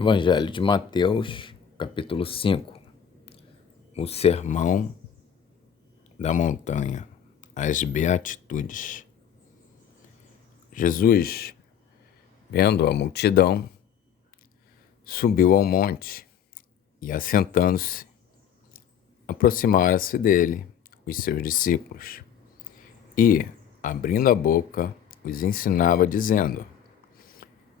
Evangelho de Mateus, capítulo 5, o Sermão da Montanha, as Beatitudes. Jesus, vendo a multidão, subiu ao monte e, assentando-se, aproximaram-se dele os seus discípulos e, abrindo a boca, os ensinava, dizendo: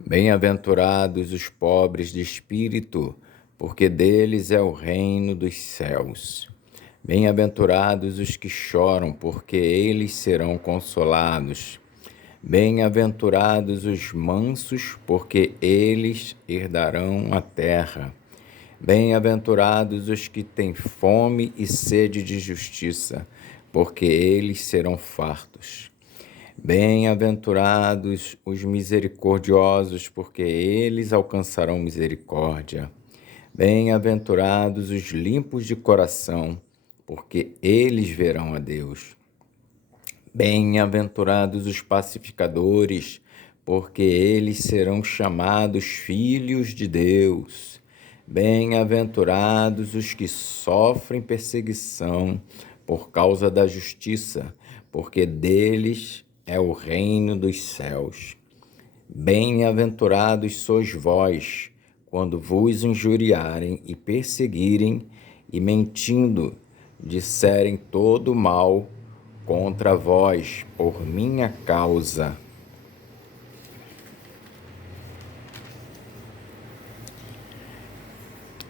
Bem-aventurados os pobres de espírito, porque deles é o reino dos céus. Bem-aventurados os que choram, porque eles serão consolados. Bem-aventurados os mansos, porque eles herdarão a terra. Bem-aventurados os que têm fome e sede de justiça, porque eles serão fartos. Bem-aventurados os misericordiosos, porque eles alcançarão misericórdia. Bem-aventurados os limpos de coração, porque eles verão a Deus. Bem-aventurados os pacificadores, porque eles serão chamados filhos de Deus. Bem-aventurados os que sofrem perseguição por causa da justiça, porque deles é o reino dos céus. Bem-aventurados sois vós, quando vos injuriarem e perseguirem, e mentindo, disserem todo mal contra vós por minha causa.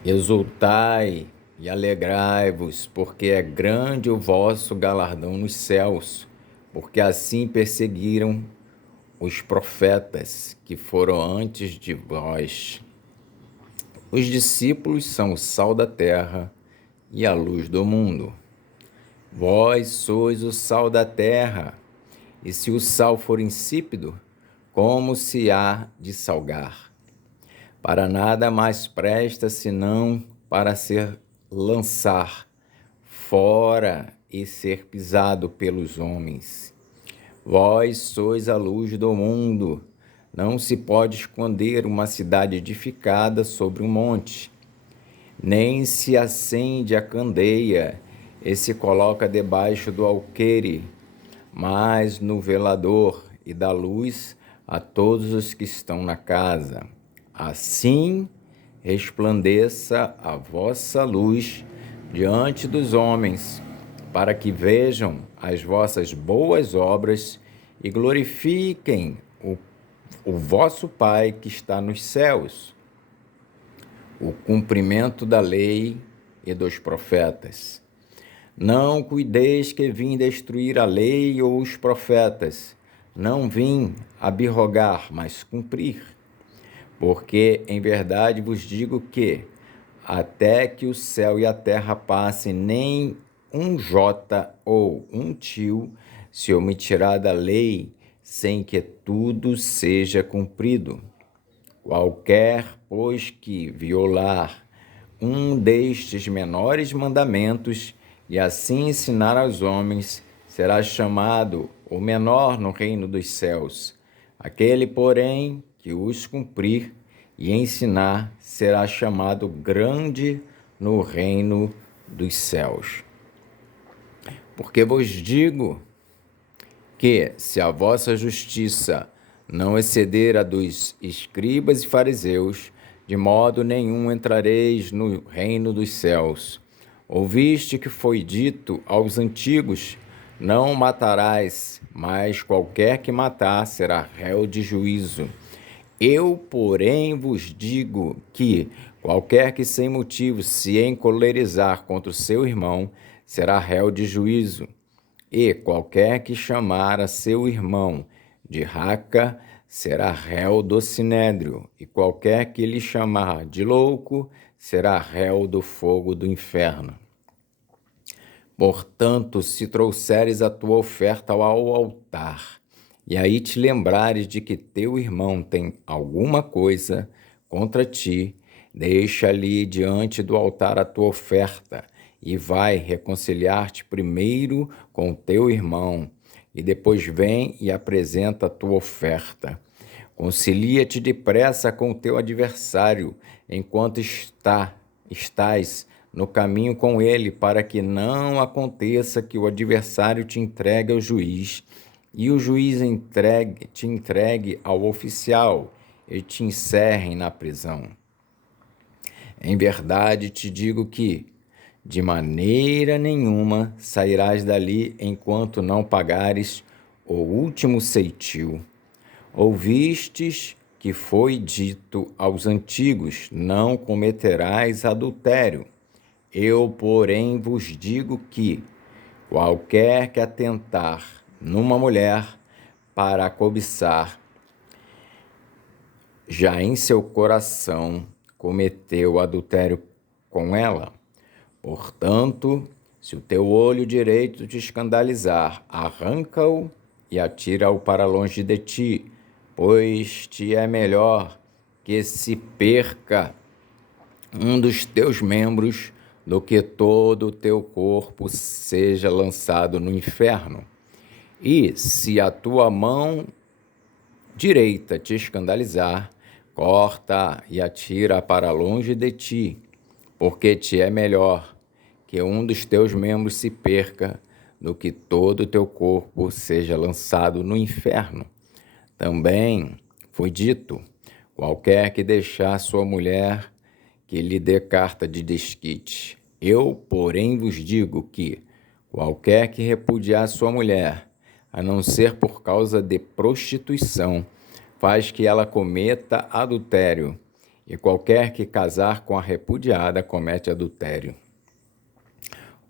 Exultai e alegrai-vos, porque é grande o vosso galardão nos céus, porque assim perseguiram os profetas que foram antes de vós. Os discípulos são o sal da terra e a luz do mundo. Vós sois o sal da terra, e se o sal for insípido, como se há de salgar? Para nada mais presta senão para ser lançar fora e ser pisado pelos homens. Vós sois a luz do mundo. Não se pode esconder uma cidade edificada sobre um monte, nem se acende a candeia e se coloca debaixo do alqueire, mas no velador, e dá luz a todos os que estão na casa. Assim resplandeça a vossa luz diante dos homens, para que vejam as vossas boas obras e glorifiquem o vosso Pai que está nos céus. O cumprimento da lei e dos profetas. Não cuideis que vim destruir a lei ou os profetas. Não vim abrogar, mas cumprir. Porque em verdade vos digo que, até que o céu e a terra passem, nem um jota ou um tio se omitirá da lei, sem que tudo seja cumprido. Qualquer, pois, que violar um destes menores mandamentos e assim ensinar aos homens, será chamado o menor no reino dos céus. Aquele, porém, que os cumprir e ensinar, será chamado grande no reino dos céus. Porque vos digo que, se a vossa justiça não exceder a dos escribas e fariseus, de modo nenhum entrareis no reino dos céus. Ouviste que foi dito aos antigos: não matarás, mas qualquer que matar será réu de juízo. Eu, porém, vos digo que qualquer que sem motivo se encolerizar contra o seu irmão será réu de juízo. E qualquer que chamar a seu irmão de raca será réu do sinédrio, e qualquer que lhe chamar de louco será réu do fogo do inferno. Portanto, se trouxeres a tua oferta ao altar, e aí te lembrares de que teu irmão tem alguma coisa contra ti, deixa ali diante do altar a tua oferta, e vai reconciliar-te primeiro com teu irmão, e depois vem e apresenta a tua oferta. Concilia-te depressa com o teu adversário, enquanto estás no caminho com ele, para que não aconteça que o adversário te entregue ao juiz, e o juiz te entregue ao oficial, e te encerrem na prisão. Em verdade te digo que, de maneira nenhuma, sairás dali enquanto não pagares o último ceitil. Ouvistes que foi dito aos antigos: não cometerás adultério. Eu, porém, vos digo que qualquer que atentar numa mulher para a cobiçar, já em seu coração cometeu adultério com ela. Portanto, se o teu olho direito te escandalizar, arranca-o e atira-o para longe de ti, pois te é melhor que se perca um dos teus membros do que todo o teu corpo seja lançado no inferno. E se a tua mão direita te escandalizar, corta e atira para longe de ti, porque te é melhor que um dos teus membros se perca do que todo o teu corpo seja lançado no inferno. Também foi dito: qualquer que deixar sua mulher, que lhe dê carta de desquite. Eu, porém, vos digo que qualquer que repudiar sua mulher, a não ser por causa de prostituição, faz que ela cometa adultério, e qualquer que casar com a repudiada comete adultério.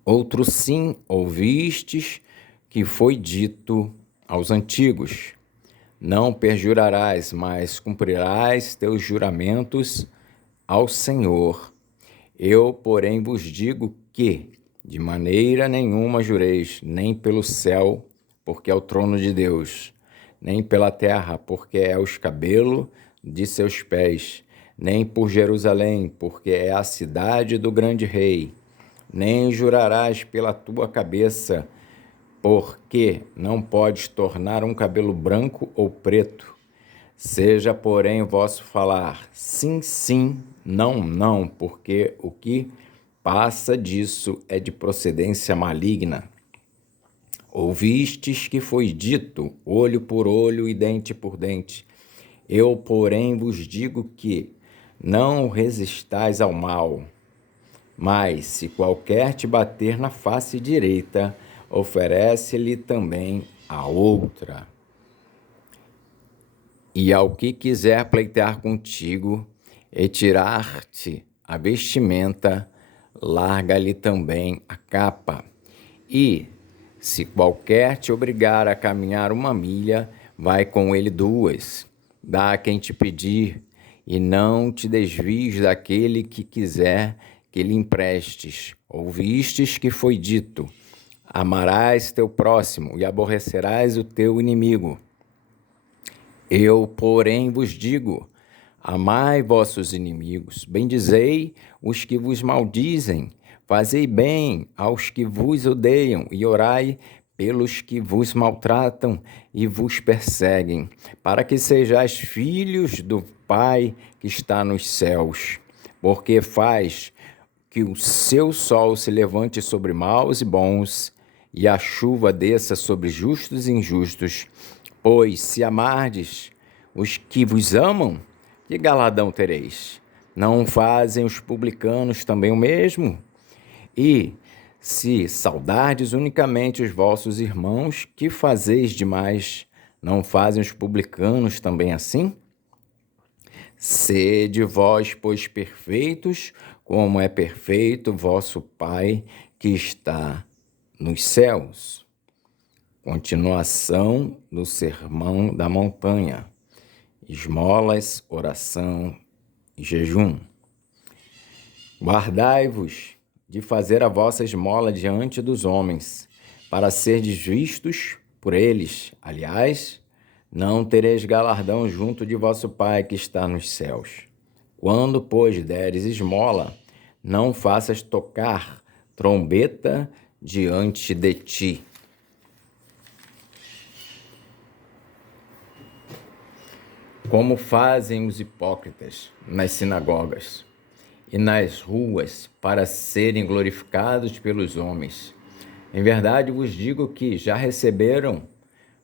Outro sim ouvistes que foi dito aos antigos: não perjurarás, mas cumprirás teus juramentos ao Senhor. Eu, porém, vos digo que, de maneira nenhuma jureis, nem pelo céu, porque é o trono de Deus, nem pela terra, porque é o escabelo de seus pés, nem por Jerusalém, porque é a cidade do grande rei, nem jurarás pela tua cabeça, porque não podes tornar um cabelo branco ou preto. Seja, porém, o vosso falar sim, sim, não, não, porque o que passa disso é de procedência maligna. Ouvistes que foi dito, olho por olho e dente por dente. Eu, porém, vos digo que não resistais ao mal, mas se qualquer te bater na face direita, oferece-lhe também a outra. E ao que quiser pleitear contigo e tirar-te a vestimenta, larga-lhe também a capa. E, se qualquer te obrigar a caminhar 1 milha, vai com ele 2. Dá a quem te pedir, e não te desvies daquele que quiser que lhe emprestes. Ouvistes que foi dito: amarás teu próximo e aborrecerás o teu inimigo. Eu, porém, vos digo: amai vossos inimigos, bendizei os que vos maldizem, fazei bem aos que vos odeiam e orai pelos que vos maltratam e vos perseguem, para que sejais filhos do Pai que está nos céus, porque faz que o seu sol se levante sobre maus e bons, e a chuva desça sobre justos e injustos. Pois se amardes os que vos amam, que galardão tereis? Não fazem os publicanos também o mesmo? E se saudardes unicamente os vossos irmãos, que fazeis demais? Não fazem os publicanos também assim? Sede vós, pois, perfeitos, como é perfeito vosso Pai que está nos céus. Continuação do Sermão da Montanha: esmolas, oração e jejum. Guardai-vos de fazer a vossa esmola diante dos homens, para serdes vistos por eles. Aliás, não tereis galardão junto de vosso Pai que está nos céus. Quando, pois, deres esmola, não faças tocar trombeta diante de ti. como fazem os hipócritas nas sinagogas e nas ruas para serem glorificados pelos homens. Em verdade vos digo que já receberam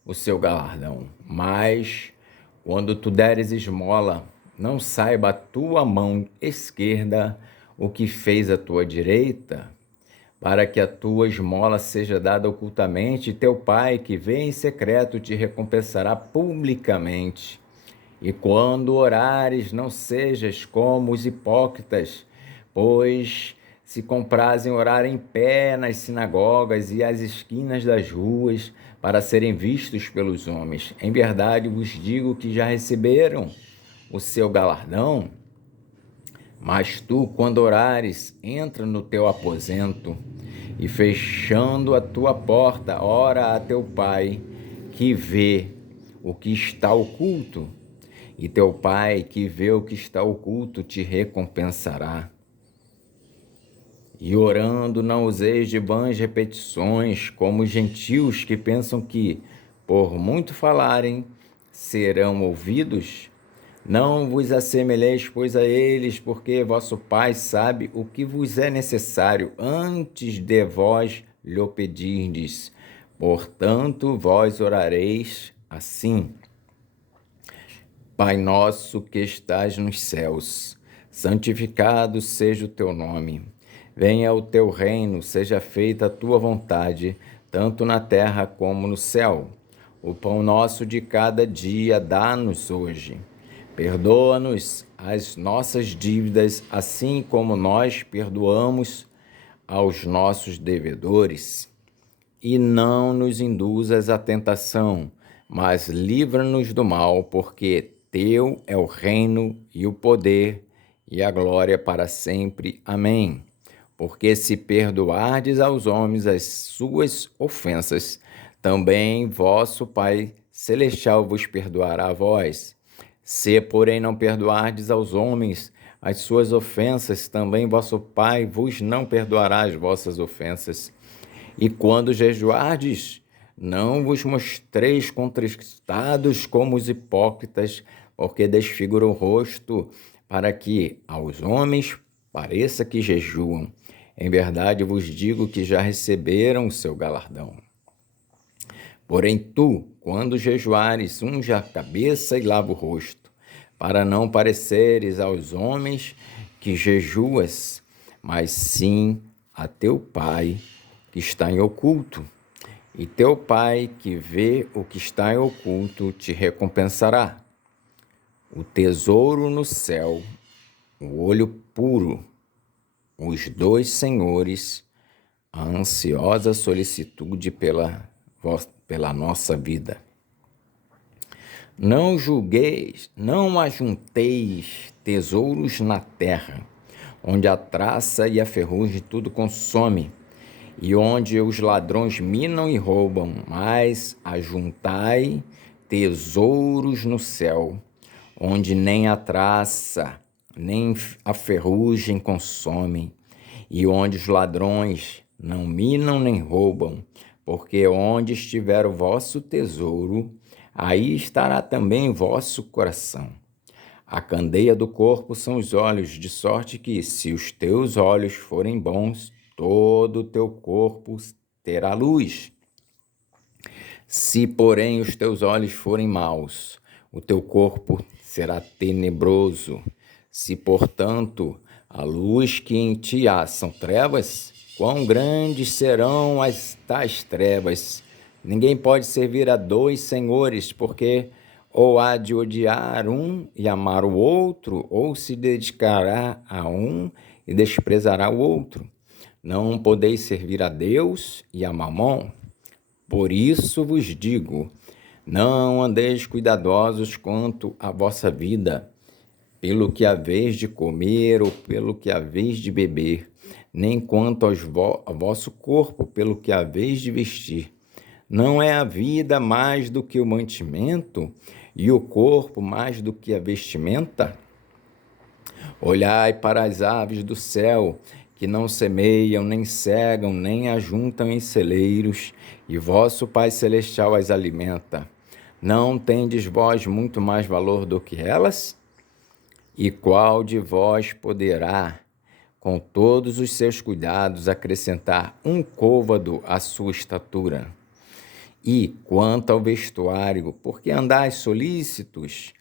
o seu galardão. Mas, quando tu deres esmola, não saiba a tua mão esquerda o que fez a tua direita, para que a tua esmola seja dada ocultamente, e teu Pai, que vê em secreto, te recompensará publicamente. E quando orares, não sejas como os hipócritas, pois se comprazem orar em pé nas sinagogas e às esquinas das ruas, para serem vistos pelos homens. Em verdade vos digo que já receberam o seu galardão. Mas tu, quando orares, entra no teu aposento e, fechando a tua porta, ora a teu Pai, que vê o que está oculto, e teu Pai, que vê o que está oculto, te recompensará. E orando, não useis de vãs repetições, como os gentios que pensam que, por muito falarem, serão ouvidos. Não vos assemelheis, pois, a eles, porque vosso Pai sabe o que vos é necessário antes de vós lhe pedirdes. Portanto, vós orareis assim: Pai nosso que estás nos céus, santificado seja o teu nome. Venha o teu reino, seja feita a tua vontade, tanto na terra como no céu. O pão nosso de cada dia dá-nos hoje. Perdoa-nos as nossas dívidas, assim como nós perdoamos aos nossos devedores. E não nos induzas à tentação, mas livra-nos do mal, porque teu é o reino e o poder e a glória para sempre. Amém. Porque se perdoardes aos homens as suas ofensas, também vosso Pai Celestial vos perdoará a vós. Se, porém, não perdoardes aos homens as suas ofensas, também vosso Pai vos não perdoará as vossas ofensas. E quando jejuardes, não vos mostreis contristados como os hipócritas, porque desfiguram o rosto, para que aos homens pareça que jejuam. Em verdade vos digo que já receberam o seu galardão. Porém tu, quando jejuares, unja a cabeça e lava o rosto, para não pareceres aos homens que jejuas, mas sim a teu Pai que está em oculto. E teu Pai que vê o que está em oculto te recompensará. O tesouro no céu, o olho puro, os dois senhores, a ansiosa solicitude pela nossa vida. Não julgueis, não ajunteis tesouros na terra, onde a traça e a ferrugem tudo consome, e onde os ladrões minam e roubam, mas ajuntai tesouros no céu, onde nem a traça, nem a ferrugem consomem, e onde os ladrões não minam nem roubam, porque onde estiver o vosso tesouro, aí estará também o vosso coração. A candeia do corpo são os olhos, de sorte que, se os teus olhos forem bons, todo o teu corpo terá luz. Se, porém, os teus olhos forem maus, o teu corpo será tenebroso. Se, portanto, a luz que em ti há são trevas, quão grandes serão as tais trevas? Ninguém pode servir a dois senhores, porque ou há de odiar um e amar o outro, ou se dedicará a um e desprezará o outro. Não podeis servir a Deus e a Mamon. Por isso vos digo, não andeis cuidadosos quanto à vossa vida, pelo que haveis de comer ou pelo que haveis de beber, nem quanto ao vosso corpo, pelo que haveis de vestir. Não é a vida mais do que o mantimento, e o corpo mais do que a vestimenta? Olhai para as aves do céu, que não semeiam, nem cegam, nem ajuntam em celeiros, e vosso Pai Celestial as alimenta. Não tendes vós muito mais valor do que elas? E qual de vós poderá, com todos os seus cuidados, acrescentar um côvado à sua estatura? E quanto ao vestuário, por que andais solícitos?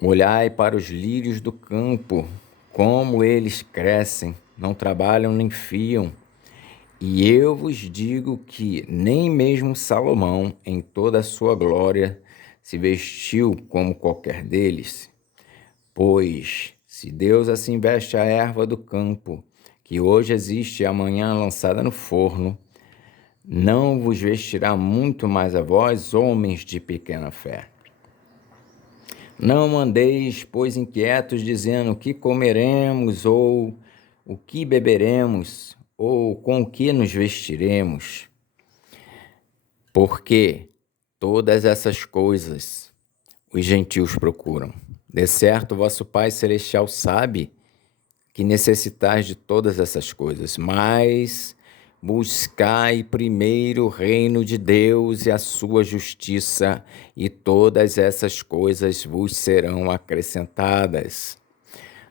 Olhai para os lírios do campo, como eles crescem, não trabalham nem fiam. E eu vos digo que nem mesmo Salomão, em toda a sua glória, se vestiu como qualquer deles. Pois, se Deus assim veste a erva do campo, que hoje existe e amanhã lançada no forno, não vos vestirá muito mais a vós, homens de pequena fé. Não andeis, pois, inquietos, dizendo o que comeremos, ou o que beberemos, ou com o que nos vestiremos. Porque todas essas coisas os gentios procuram. De certo, vosso Pai Celestial sabe que necessitais de todas essas coisas, mas buscai primeiro o reino de Deus e a sua justiça, e todas essas coisas vos serão acrescentadas.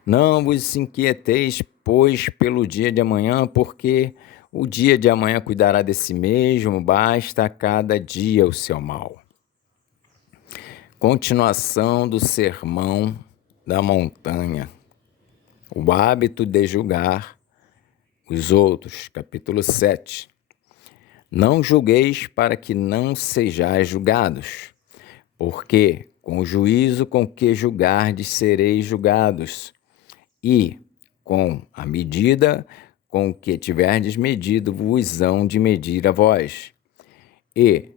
Não vos inquieteis, pois, pelo dia de amanhã, porque o dia de amanhã cuidará de si mesmo, basta a cada dia o seu mal. Continuação do Sermão da Montanha. O hábito de julgar os outros, capítulo 7. Não julgueis para que não sejais julgados, porque com o juízo com que julgardes sereis julgados, e com a medida com que tiverdes medido vos hão de medir a vós. E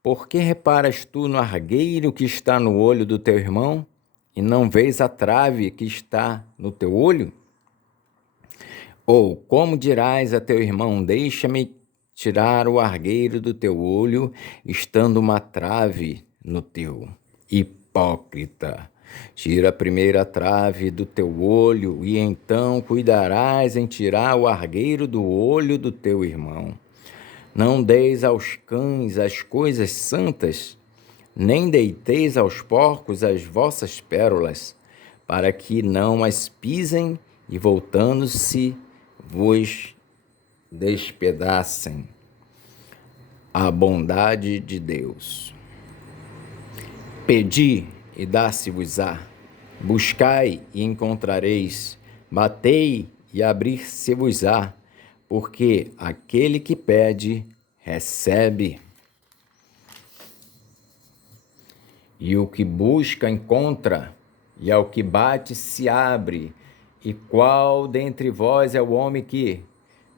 por que reparas tu no argueiro que está no olho do teu irmão, e não vês a trave que está no teu olho? Ou como dirás a teu irmão, deixa-me tirar o argueiro do teu olho, estando uma trave no teu? Hipócrita, tira a primeira trave do teu olho, e então cuidarás em tirar o argueiro do olho do teu irmão. Não deis aos cães as coisas santas, nem deiteis aos porcos as vossas pérolas, para que não as pisem e, voltando-se, vos despedacem. A bondade de Deus. Pedi e dá-se-vos-á, buscai e encontrareis, batei e abrir-se-vos-á, porque aquele que pede, recebe, e o que busca, encontra, e ao que bate, se abre. E qual dentre vós é o homem que,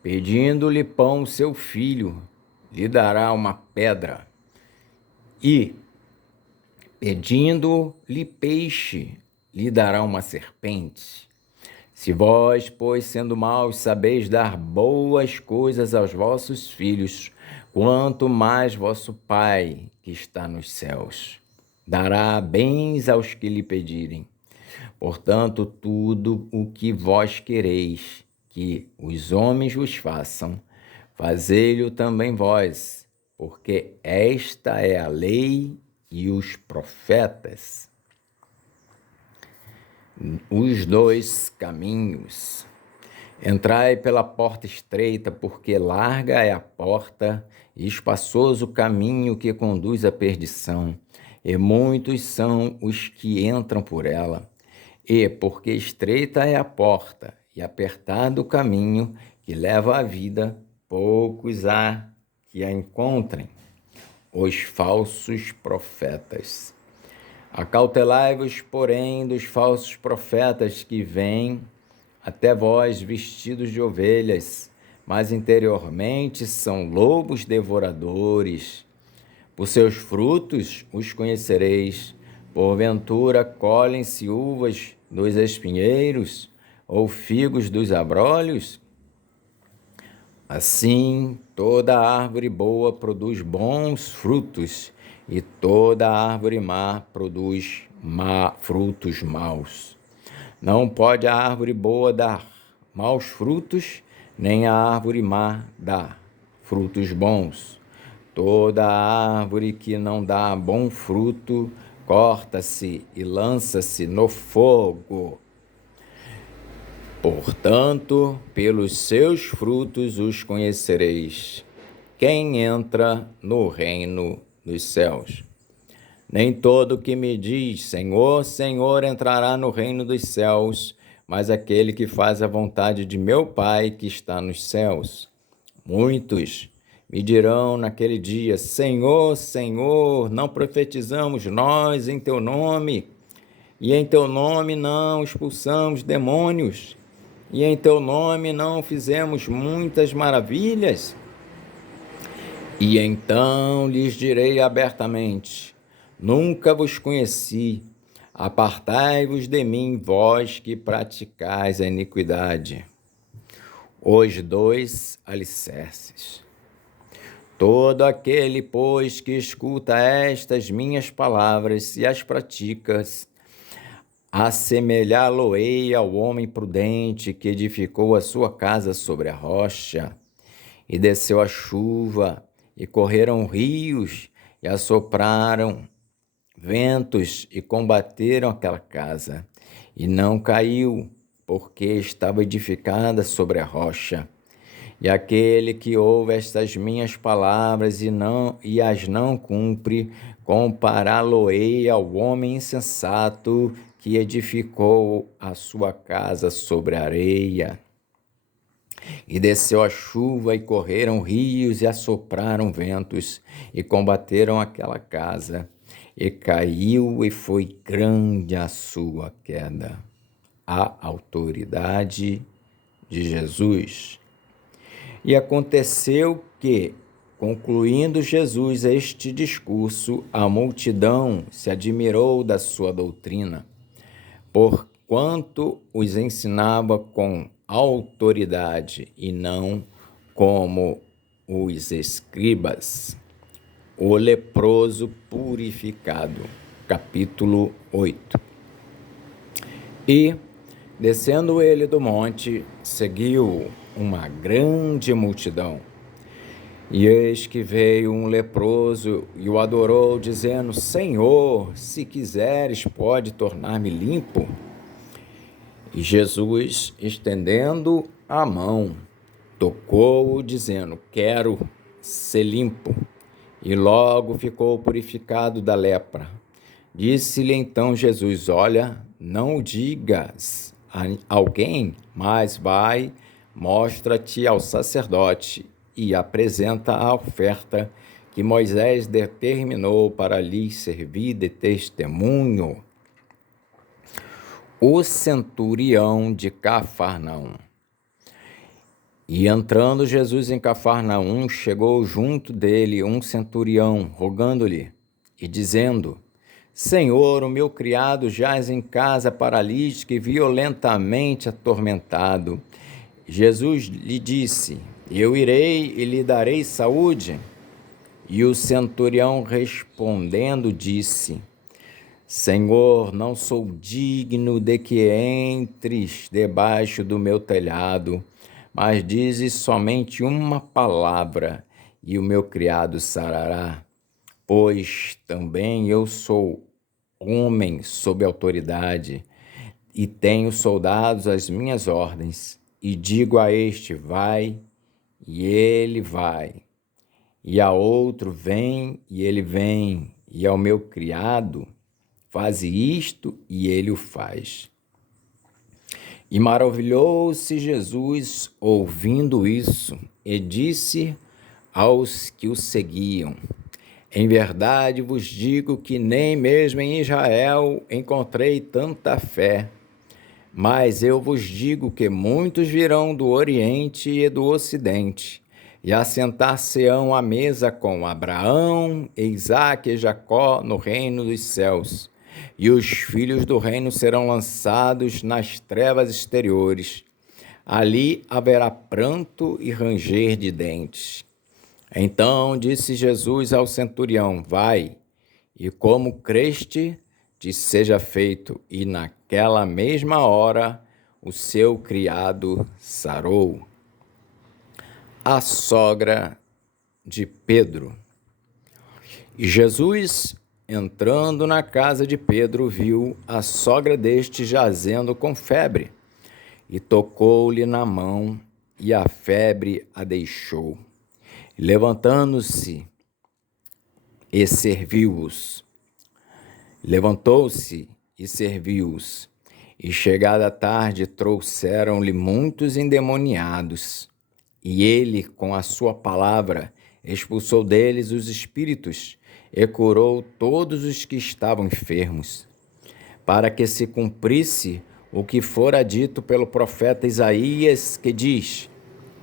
pedindo-lhe pão seu filho, lhe dará uma pedra? E, pedindo-lhe peixe, lhe dará uma serpente? Se vós, pois, sendo maus, sabeis dar boas coisas aos vossos filhos, quanto mais vosso Pai, que está nos céus, dará bens aos que lhe pedirem. Portanto, tudo o que vós quereis que os homens vos façam, fazei-lo também vós, porque esta é a lei e os profetas. Os dois caminhos. Entrai pela porta estreita, porque larga é a porta e espaçoso o caminho que conduz à perdição, e muitos são os que entram por ela. E porque estreita é a porta e apertado o caminho que leva à vida, poucos há que a encontrem. Os falsos profetas. Acautelai-vos, porém, dos falsos profetas que vêm até vós vestidos de ovelhas, mas interiormente são lobos devoradores. Por seus frutos os conhecereis. Porventura colhem-se uvas dos espinheiros, ou figos dos abrolhos? Assim, toda árvore boa produz bons frutos, e toda árvore má produz frutos maus. Não pode a árvore boa dar maus frutos, nem a árvore má dar frutos bons. Toda árvore que não dá bom fruto, corta-se e lança-se no fogo. Portanto, pelos seus frutos os conhecereis. Quem entra no reino dos céus? Nem todo que me diz, Senhor, Senhor, entrará no reino dos céus, mas aquele que faz a vontade de meu Pai que está nos céus. Muitos me dirão naquele dia, Senhor, Senhor, não profetizamos nós em teu nome, e em teu nome não expulsamos demônios, e em teu nome não fizemos muitas maravilhas? E então lhes direi abertamente, nunca vos conheci, apartai-vos de mim, vós que praticais a iniquidade. Os dois alicerces. Todo aquele, pois, que escuta estas minhas palavras e as praticas, assemelhá-lo-ei ao homem prudente que edificou a sua casa sobre a rocha, e desceu a chuva, e correram rios, e assopraram ventos, e combateram aquela casa, e não caiu, porque estava edificada sobre a rocha. E aquele que ouve estas minhas palavras e as não cumpre, compará-lo-ei ao homem insensato que edificou a sua casa sobre a areia. E desceu a chuva, e correram rios, e assopraram ventos, e combateram aquela casa, e caiu, e foi grande a sua queda. A autoridade de Jesus. E aconteceu que, concluindo Jesus este discurso, a multidão se admirou da sua doutrina, porquanto os ensinava com autoridade e não como os escribas. O leproso purificado. Capítulo 8. E, descendo ele do monte, seguiu uma grande multidão. E eis que veio um leproso e o adorou, dizendo, Senhor, se quiseres, pode tornar-me limpo. E Jesus, estendendo a mão, tocou-o, dizendo, quero ser limpo. E logo ficou purificado da lepra. Disse-lhe então Jesus, olha, não o digas a alguém, mas vai, mostra-te ao sacerdote e apresenta a oferta que Moisés determinou para lhe servir de testemunho. O centurião de Cafarnaum. E entrando Jesus em Cafarnaum, chegou junto dele um centurião, rogando-lhe e dizendo, Senhor, o meu criado jaz em casa paralítico e violentamente atormentado. Jesus lhe disse, eu irei e lhe darei saúde. E o centurião respondendo disse, Senhor, não sou digno de que entres debaixo do meu telhado, mas dizes somente uma palavra, e o meu criado sarará. Pois também eu sou homem sob autoridade, e tenho soldados às minhas ordens, e digo a este, vai, e ele vai, e a outro, vem, e ele vem, e ao meu criado, faze isto, e ele o faz. E maravilhou-se Jesus ouvindo isso, e disse aos que o seguiam, em verdade vos digo que nem mesmo em Israel encontrei tanta fé. Mas eu vos digo que muitos virão do Oriente e do Ocidente, e assentar-se-ão à mesa com Abraão, Isaque e Jacó no reino dos céus. E os filhos do reino serão lançados nas trevas exteriores. Ali haverá pranto e ranger de dentes. Então disse Jesus ao centurião, vai, e como creste, te seja feito. E naquela mesma hora o seu criado sarou. A sogra de Pedro. E Jesus, entrando na casa de Pedro, viu a sogra deste jazendo com febre, e tocou-lhe na mão, e a febre a deixou. Levantando-se e serviu-os. Levantou-se e serviu-os. E chegada a tarde, trouxeram-lhe muitos endemoniados. E ele, com a sua palavra, expulsou deles os espíritos e curou todos os que estavam enfermos, para que se cumprisse o que fora dito pelo profeta Isaías, que diz: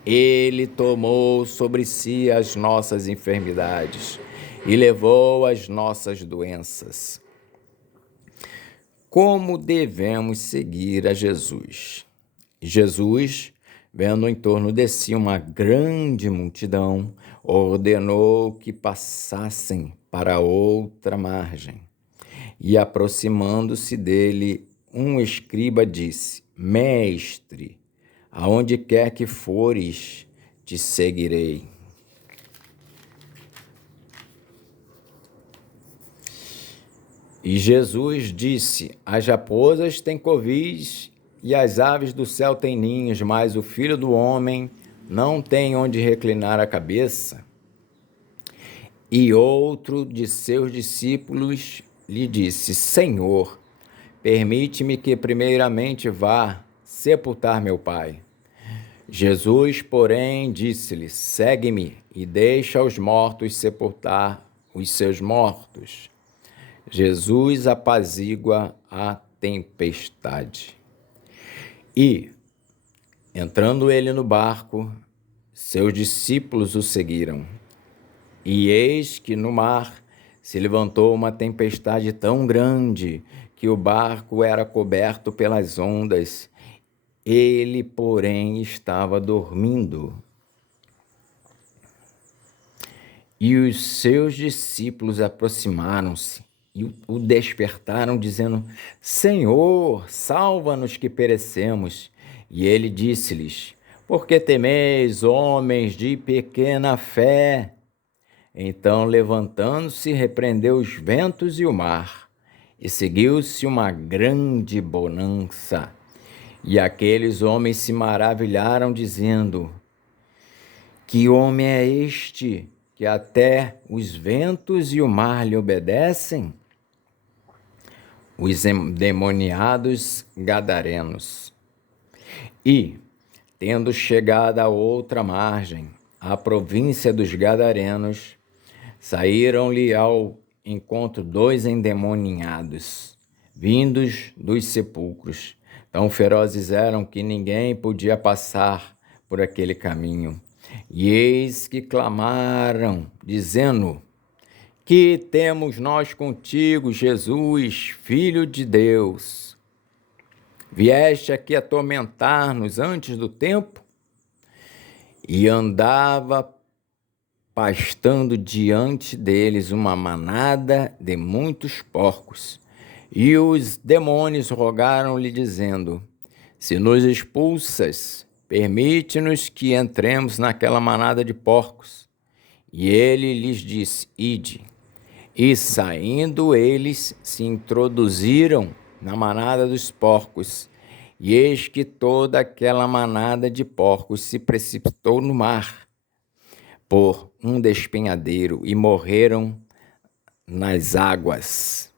Ele tomou sobre si as nossas enfermidades e levou as nossas doenças. Como devemos seguir a Jesus? Jesus, vendo em torno de si uma grande multidão, ordenou que passassem para outra margem. E aproximando-se dele, um escriba disse: Mestre, aonde quer que fores, te seguirei. E Jesus disse: As raposas têm covis e as aves do céu têm ninhos, mas o Filho do Homem não tem onde reclinar a cabeça. E outro de seus discípulos lhe disse: Senhor, permite-me que primeiramente vá sepultar meu pai. Jesus, porém, disse-lhe: Segue-me e deixa os mortos sepultar os seus mortos. Jesus apazigua a tempestade. E, entrando ele no barco, seus discípulos o seguiram. E eis que no mar se levantou uma tempestade tão grande que o barco era coberto pelas ondas. Ele, porém, estava dormindo. E os seus discípulos aproximaram-se e o despertaram, dizendo: Senhor, salva-nos que perecemos. E ele disse-lhes: Por que temeis, homens de pequena fé? Então, levantando-se, repreendeu os ventos e o mar, e seguiu-se uma grande bonança. E aqueles homens se maravilharam, dizendo: Que homem é este, que até os ventos e o mar lhe obedecem? Os endemoniados gadarenos. E, tendo chegado à outra margem, à província dos gadarenos, saíram-lhe ao encontro 2 endemoniados, vindos dos sepulcros. Tão ferozes eram que ninguém podia passar por aquele caminho. E eis que clamaram, dizendo: Que temos nós contigo, Jesus, Filho de Deus? Vieste aqui atormentar-nos antes do tempo? E andava pastando diante deles uma manada de muitos porcos. E os demônios rogaram-lhe, dizendo: Se nos expulsas, permite-nos que entremos naquela manada de porcos. E ele lhes disse: Ide. E saindo eles, se introduziram na manada dos porcos. E eis que toda aquela manada de porcos se precipitou no mar, por um despenhadeiro, e morreram nas águas.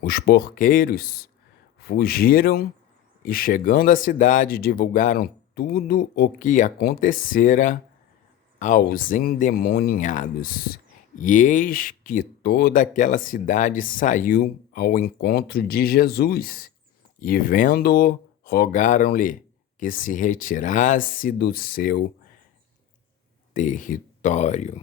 Os porqueiros fugiram e, chegando à cidade, divulgaram tudo o que acontecera aos endemoniados. E eis que toda aquela cidade saiu ao encontro de Jesus, e vendo-o, rogaram-lhe que se retirasse do seu território.